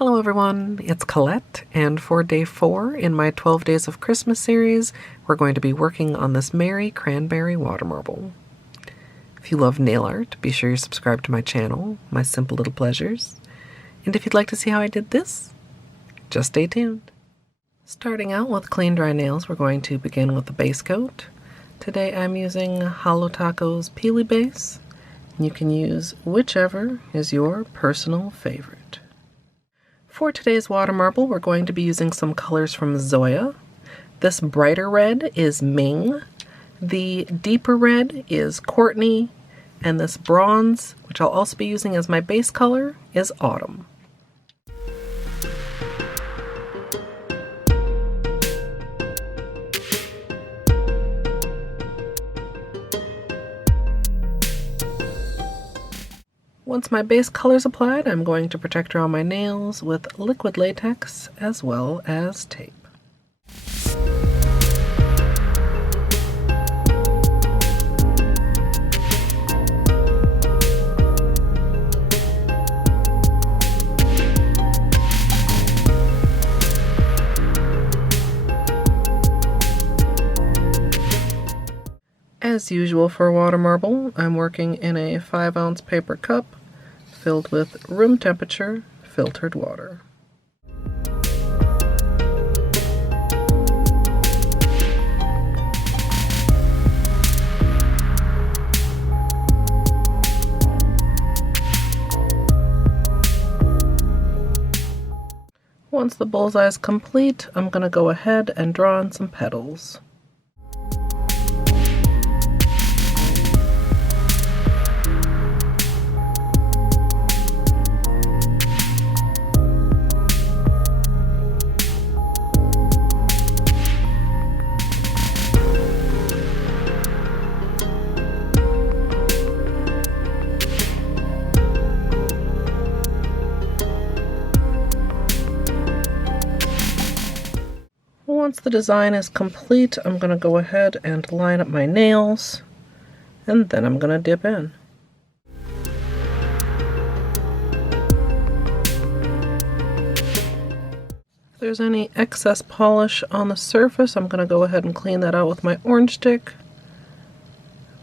Hello everyone, it's Colette, and for day 4 in my 12 Days of Christmas series, we're going to be working on this Merry Cranberry Water Marble. If you love nail art, be sure you subscribe to my channel, My Simple Little Pleasures. And if you'd like to see how I did this, just stay tuned. Starting out with clean dry nails, we're going to begin with the base coat. Today I'm using Holo Taco's Peely Base. You can use whichever is your personal favorite. For today's water marble, we're going to be using some colors from Zoya. This brighter red is Ming, the deeper red is Courtney, and this bronze, which I'll also be using as my base color, is Autumn. Once my base color is applied, I'm going to protect around my nails with liquid latex as well as tape. As usual for water marble, I'm working in a 5-ounce paper cup filled with room temperature filtered water. Once the bullseye is complete, I'm going to go ahead and draw on some petals. Once the design is complete, I'm going to go ahead and line up my nails, and then I'm going to dip in. If there's any excess polish on the surface, I'm going to go ahead and clean that out with my orange stick.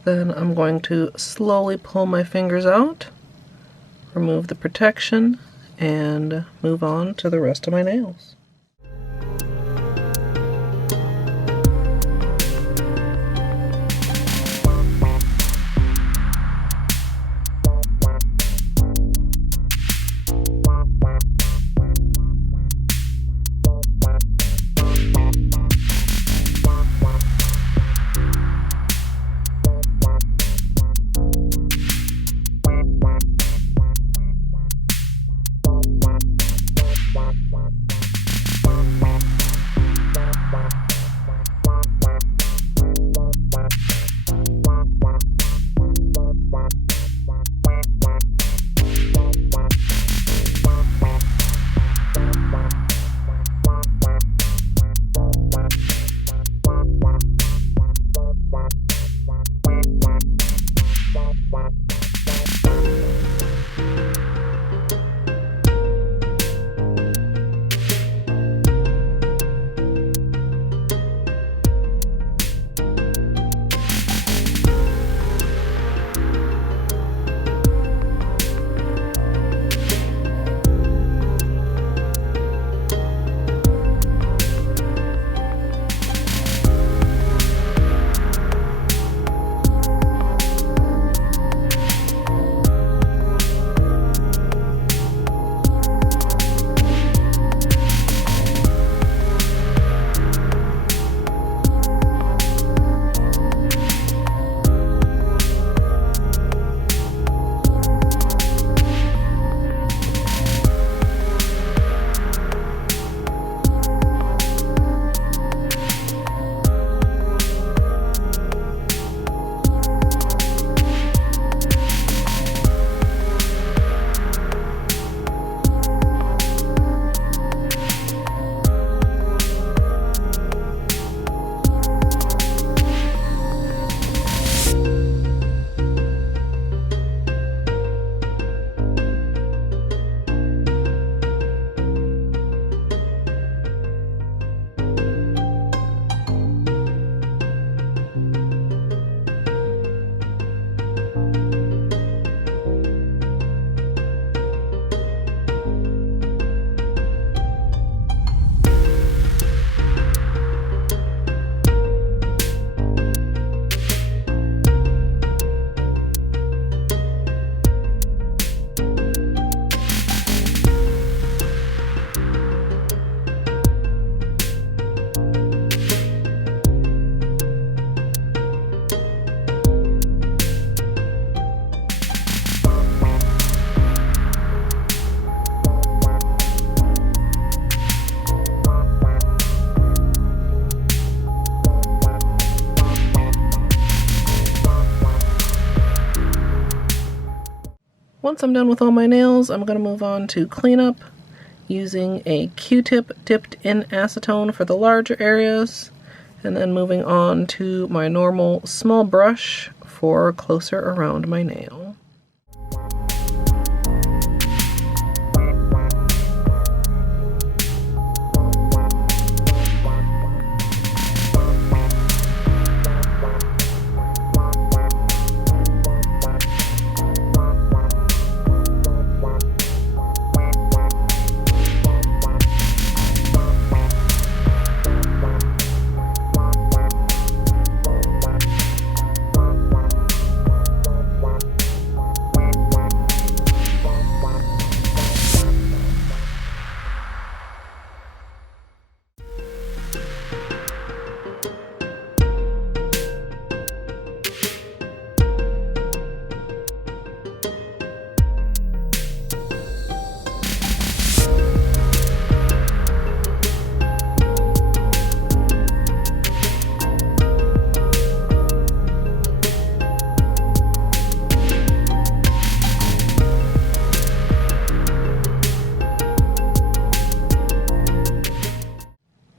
Then I'm going to slowly pull my fingers out, remove the protection, and move on to the rest of my nails. Once I'm done with all my nails, I'm going to move on to cleanup using a Q-tip dipped in acetone for the larger areas, and then moving on to my normal small brush for closer around my nail.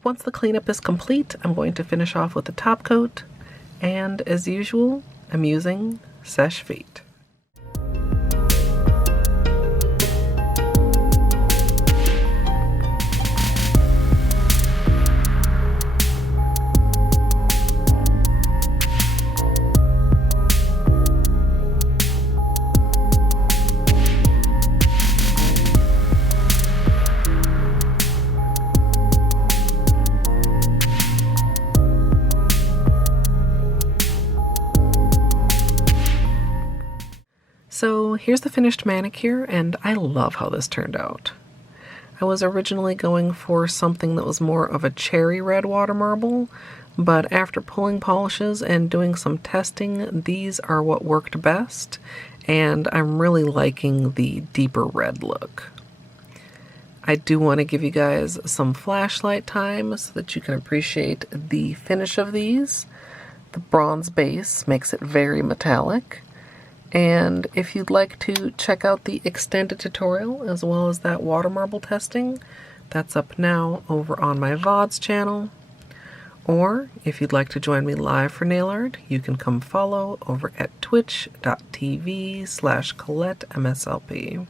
Once the cleanup is complete, I'm going to finish off with the top coat, and as usual, I'm using Seche Vite. So here's the finished manicure, and I love how this turned out. I was originally going for something that was more of a cherry red water marble, but after pulling polishes and doing some testing, these are what worked best, and I'm really liking the deeper red look. I do want to give you guys some flashlight time so that you can appreciate the finish of these. The bronze base makes it very metallic. And if you'd like to check out the extended tutorial as well as that water marble testing, that's up now over on my VODs channel. Or if you'd like to join me live for nail art, you can come follow over at twitch.tv/Colette MSLP.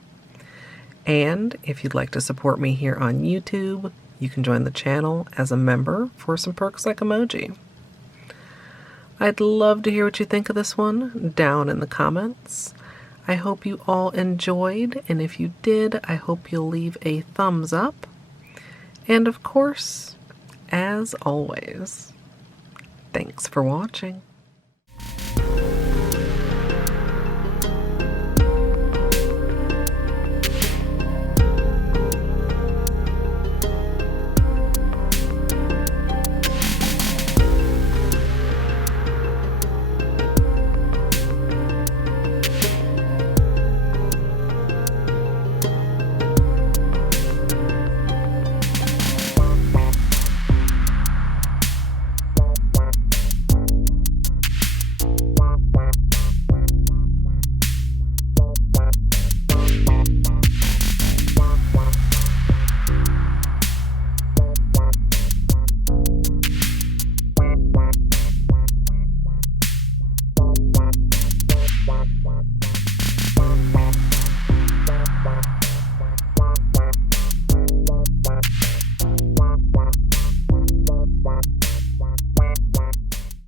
And if you'd like to support me here on YouTube, you can join the channel as a member for some perks like emoji. I'd love to hear what you think of this one down in the comments. I hope you all enjoyed, and if you did, I hope you'll leave a thumbs up. And of course, as always, thanks for watching.